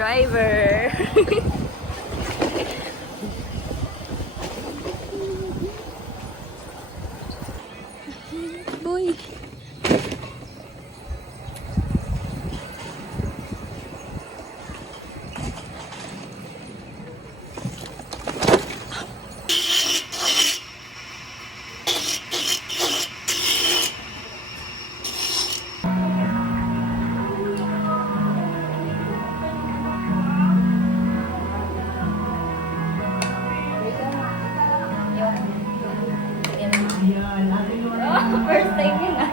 driver. Boy. First time yun ah.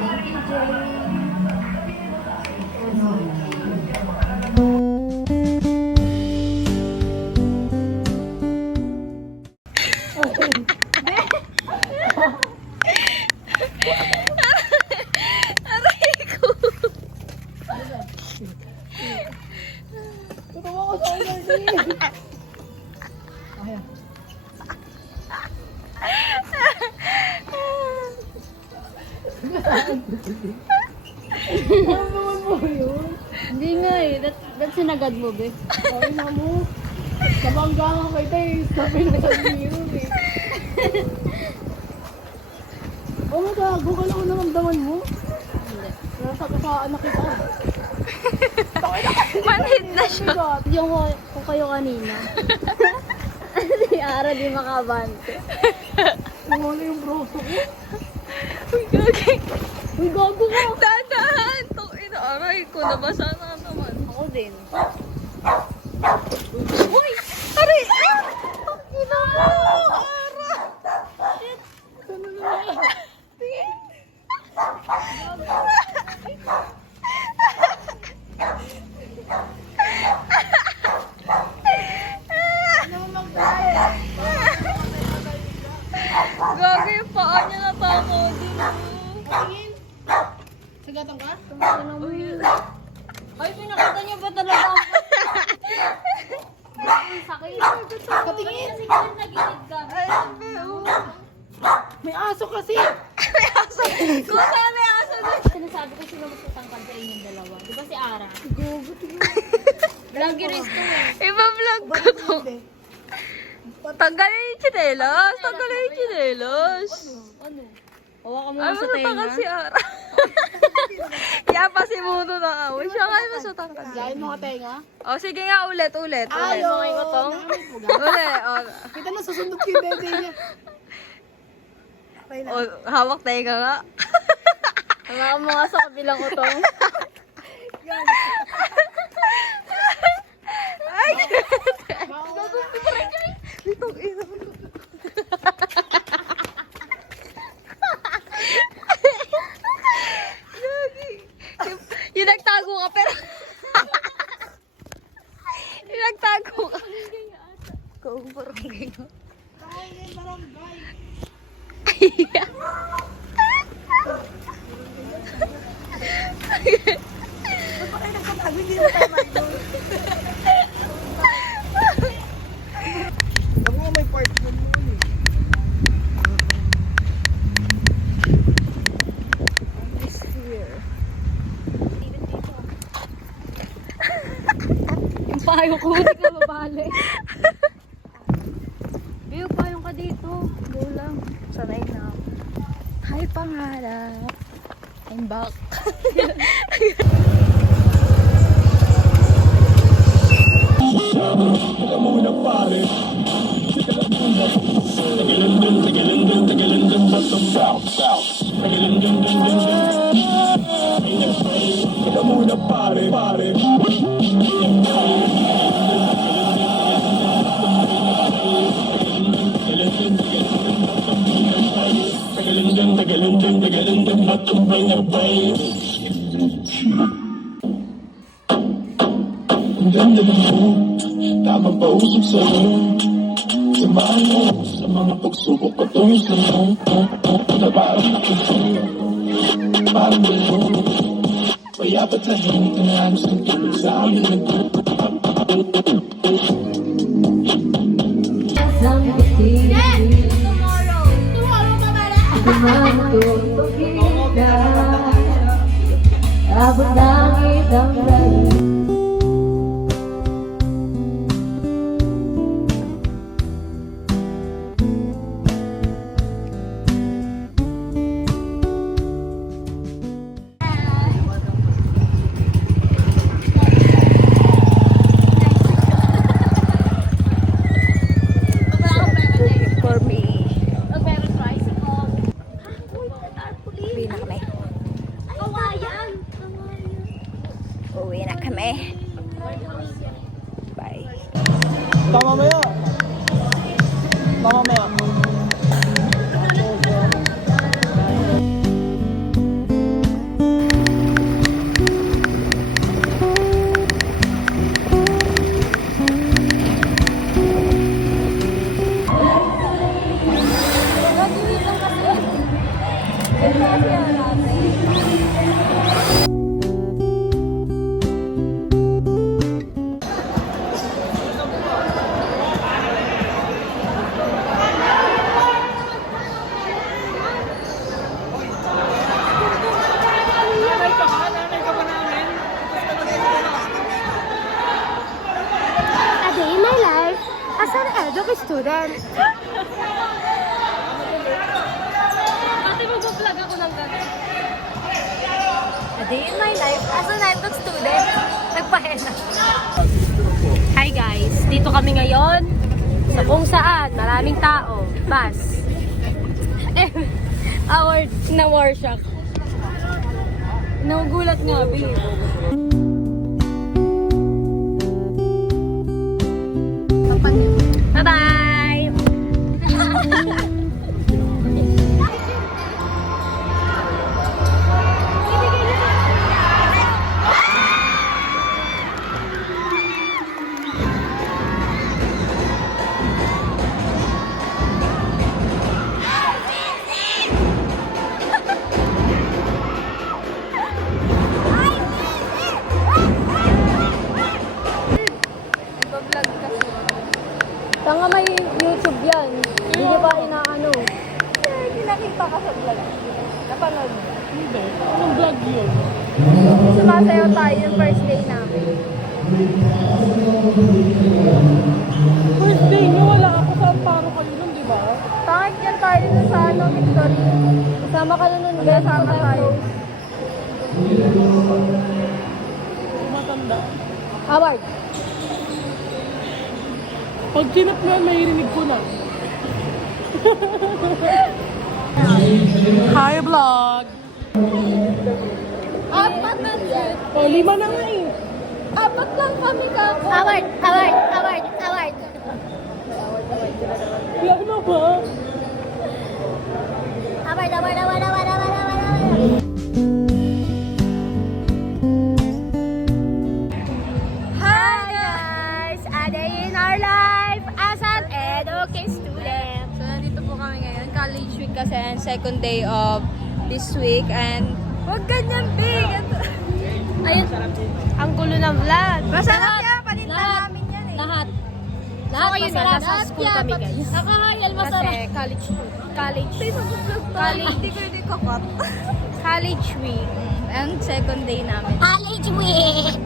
Thank you, Jay. Aray ko. Tutuwa ko sa order. Ayan. Ano naman mo yun? Hindi nga eh. Ba't sinagad mo, be? Sabi na mo. Kabangga nga kita eh. Sabi na sa iyo eh. Oh my God, gago ka lang naramdaman mo. Hindi. Nasa kasaan na kita. Manhid na Oh siya. my God. Yung kung kayo kanina. Si Ara di makabante. Nawala yung broso ko. Uy, gagi. Uy, gago ka! Dadaan. Ina, aray ko. Nabasa na naman. Ako din. Uy! Aray! Ina mo! Ara! Ano na? Gagi yung paa niya natako din. Tingin. Sagatan ka? Ano mo yun? Ay, pinakita niyo ba talaga ako? Sakit. Katingin. Kasi kasi nagilid ka. May aso kasi. May aso. Kung saan may aso doon. Sinasabi ko sino mas matangkad sa inyong dalawa. Di ba si Ara? Gogo, tingin. Vloggerist to eh. Iba-vlog ko to. Tanggalin yung chinelas. Tanggalin yung chinelas. Ano? Hawakan mo Ay, sa tenga. masatanggal si Ara. Kaya pa si Muno na away. Siya nga yung masatanggal. Gain mo ka tenga. O, sige nga, ulit. Ayaw. Mga ikotong. Namit mo ga. Ulit. Kita na susundot ko yung bebe niya. Okay na. O, hawak tayo ka nga. Hawakan mo nga sa kabilang utong. Ay! Gagawin Itong ina. Gagi. Yung nagtago ka pero... yung nagtago ka. Kung barangay mo. Ako nga may part na mo eh. Yung payo ko, hindi ka mabali. Yung payo ka dito. Go lang. Sanay na ako. Hi, pangarap. I'm back. Ang ganda ng mood, tamang pausok sa'yo. Samahan mo sa mga pagsubok patungo sa'yo. Na parang nakasa'yo, parang gano'n. Payapat sa hingit na halos ng tulog sa amin Tomorrow pa pala. Abot langit ang galing. For me. Pero tricycle. Uwi na kami. Kawayan. Uwi na kami. Bye. Tama mo yun. Tama mo yun. A day in my life as an eduk student. Ate, mag-vlog ako ng gano'n. A day in my life as an eduk student. Nagpahena. Hi guys, dito kami ngayon sa kung saan maraming tao. Bus. Na workshop. Nagugulat nga, babe. Bye-bye! Nagpa-vlog kasi. Tanga, may YouTube yan. Hindi niya pa inaano. Hindi nakita ka sa vlog. Napanood mo. Hindi. Anong vlog yun? Sumasayaw tayo yung first day namin. First day nyo, wala ako sa Amparo kayo nun, di ba? Bakit yan tayo na sa ano, Victory? Kasama ka na nun, Kaya sama tayo. Matanda. Howard. Pag kinap mo yan, mairinig ko na. Hi, vlog! Apat na yun. O, 5 na nga eh. Apat lang kami kako. Howard. Yan na ba? Hi guys! A day in our life as an eduk student. So, nandito po kami ngayon. College week kasi and second day of this week. And, huwag ganyan big! Ayun, ang gulo ng vlog. Masarap yan! Paninta namin yan eh. Lahat masarap. Nasa school kami guys. Nakahayal masarap. Kasi college week. College. Hindi ko hindi kakat. College week. And second day namin. College week!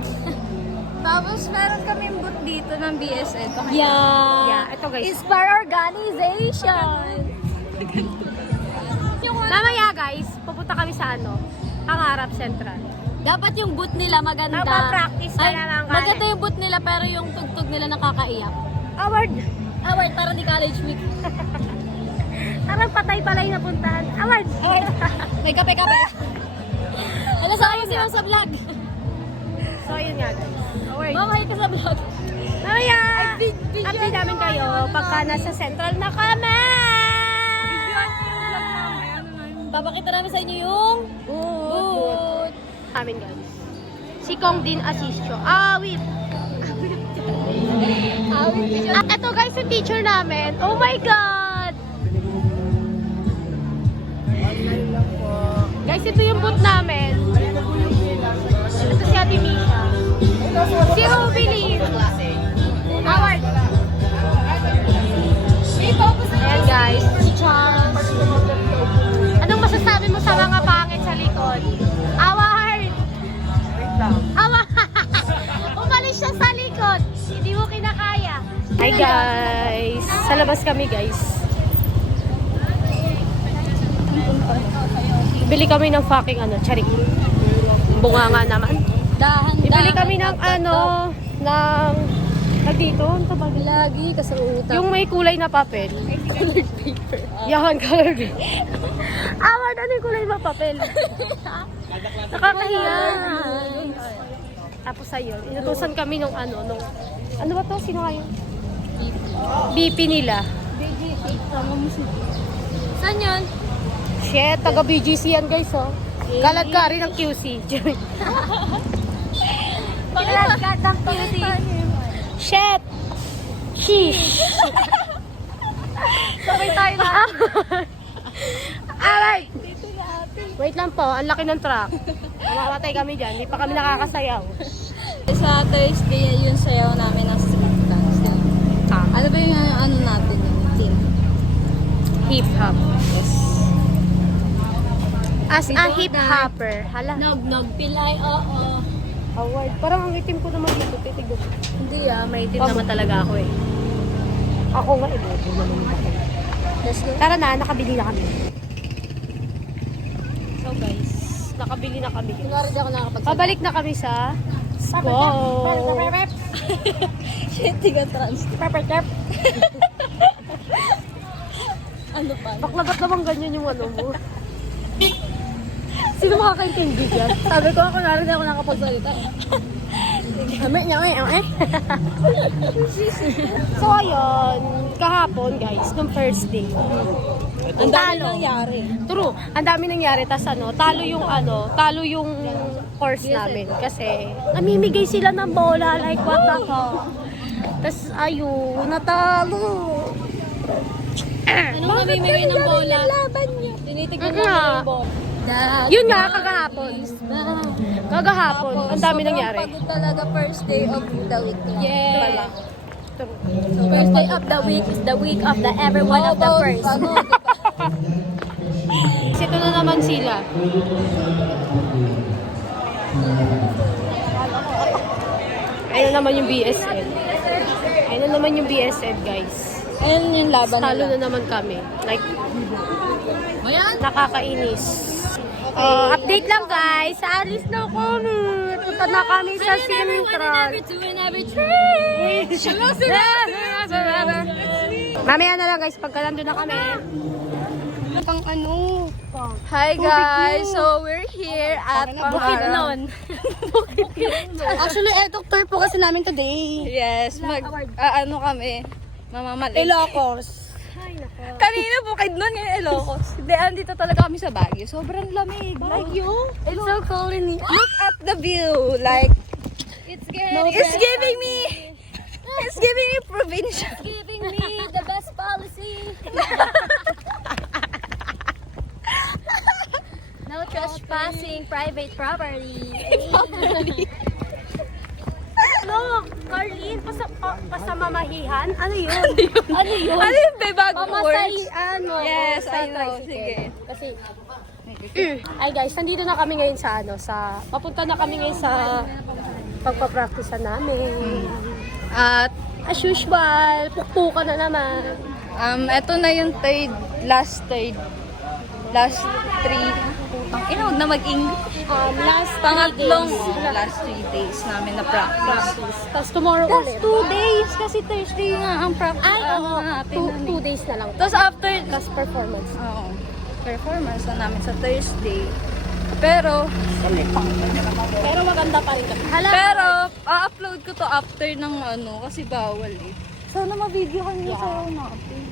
Tapos meron kami booth dito ng BSN. Yeah. Ito guys. Inspire Organization. Mamaya guys, pupunta kami sa Pangarap Central. Dapat yung boot nila maganda. Mapapractice ka naman ka. Maganda yung boot nila pero yung tugtog nila nakakaiyak. Award, para di college week. Parang patay-palay na puntahan. Award! May kape-kape. Ano sa akin sila sa vlog? So yun nga guys. Mamaya ka sa vlog. Mamaya! Update namin kayo pagka nasa Central na kami! Papakita namin sa inyo yung boot. Amin guys. Si Kong Din Asisio. Awit! At ito guys, yung teacher namin. Oh my God! Guys, ito yung boot namin. Ito si Ate Misha. Si Rubilin. Howard. Ayan guys, si Charles. Anong masasabi mo sa mga pangit sa likod? Howard! siya sa likod. Hindi mo kinakaya. Hi guys! Sa labas kami guys. Bili kami ng fucking charik. Bunga nga naman. Bibili kami ng dito, ang tabag. Lagi kasi utang. Yung may kulay na papel. Colored paper. Yahan colored. Awan, ano yung kulay na papel? Nakakahiya. Tapos ayun, inutusan kami nung ano ba to? Sino kayo? BP nila. Saan yun? Shit, taga BGC yan guys, oh. Galad ka rin ng QC. Paglagat ng QC. Shit! Sheesh! Sabay tayo na. Alright! Wait lang po, ang laki ng truck. Mamamatay kami dyan, hindi pa kami nakakasayaw. Sa Thursday, yun sayaw namin ng street dance. Ano ba yung ano natin yung team? Hip-hop. As a hip-hopper. Hala. Nog, pilay, oo. Award. Parang ang itim ko naman dito, titig ko. Hindi may team naman talaga ako eh. Ako nga, ibobo naman ako. Let's go. Tara na, nakabili na kami. So guys, Nakabili na kami. kunwari di ako nakakapagsalita. Pabalik na kami sa school. Shit, tiga trans. Ano pa? Bakla ba't naman ganyan yung ano mo? Sino makakaintindi dyan? Sabi ko ako narin di ako nakapagsalita. So ayun, kahapon guys, nung first day. Ang dami nangyari. True, ang dami nangyari. Tas talo yung course namin. Kasi namimigay sila ng bola, like what the fuck. Tas ayun, natalo. Anong namimigay ng bola? Tinitignan Mm-mm. namin yung bola. Yun nga, kagahapon. Kagahapon, ang dami nangyari. Pagod talaga first day of the week. Yeah. So, first day of the week is the week of the everyone of the first. Ito na naman sila. Ayun naman yung BSN. Ayun na naman yung BSN, guys. Ayun yung laban Talo nila. na naman kami. Like, Ayan. nakakainis. Update lang guys. Alis na kami. Punta na kami sa Central. Mamaya na lang guys, pagka nandun na kami. Pang ano? Hi guys! So we're here at Bukidnon. Actually, tour po kasi namin today. Yes, ano kami? Mamamalik. Ilocos. Kanina Bukidnon, ngayon Ilocos. Hindi, andito talaga kami sa Baguio. Sobrang lamig. Baguio? It's so cold in here. Look at the view. Like, it's giving me provincial. It's giving me the best policy. No trespassing private property. Look, Carlene, pasamamahihan? Ano yun? Ano yun? Ano yung bagong words? Pamasahian mo. Yes, sa I know. tricycle. Sige. Kasi, ay guys, nandito na kami ngayon papunta na kami ngayon sa pagpapractice namin. At, As usual, pukpukan na naman. eto na yung last three. Huwag na mag-English. Last Pangatlong 3 days. last 3 days namin na practice. Tapos tomorrow Last ulit. 2 days kasi Thursday nga ang practice. Ay, oo. natin. 2 days na lang. Tapos after, Tapos performance. performance na namin sa Thursday. Pero maganda pa rin kami. Pero, upload ko to after ng kasi bawal eh. Sana mabidyohan niyo sa natin.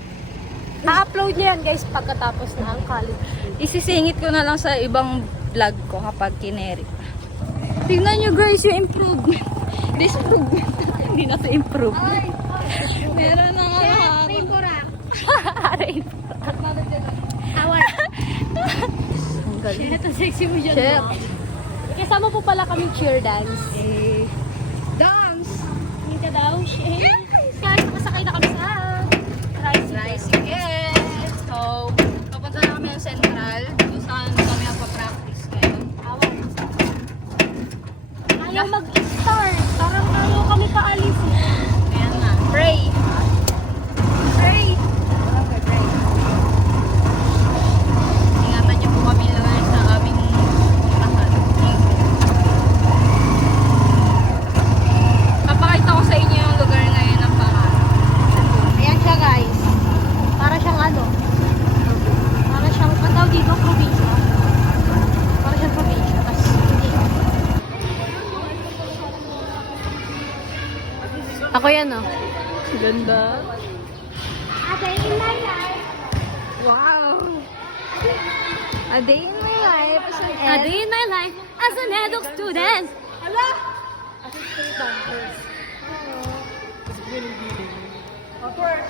Na-upload niya yan guys pagkatapos na ang college. Isisingit ko na lang sa ibang vlog ko kapag kinerit. Tingnan nyo guys yung improvement. This improvement. Hindi na sa improvement. Meron na nga. Rainbow rock. Ang galing. Ito sexy mo dyan. Shit. Kasama po pala kaming cheer dance. Dance! Hindi ka daw. Guys, nakasakay na kami sa Tricycle. So, papunta na kami ng Central. Kung saan kami ang pa-practice ngayon. Ayaw mag-start. Parang ayaw kami Ako yan, oh. Ganda. A day in my life. Wow. A day in my life as an A day in my life as an adult student. Awkward.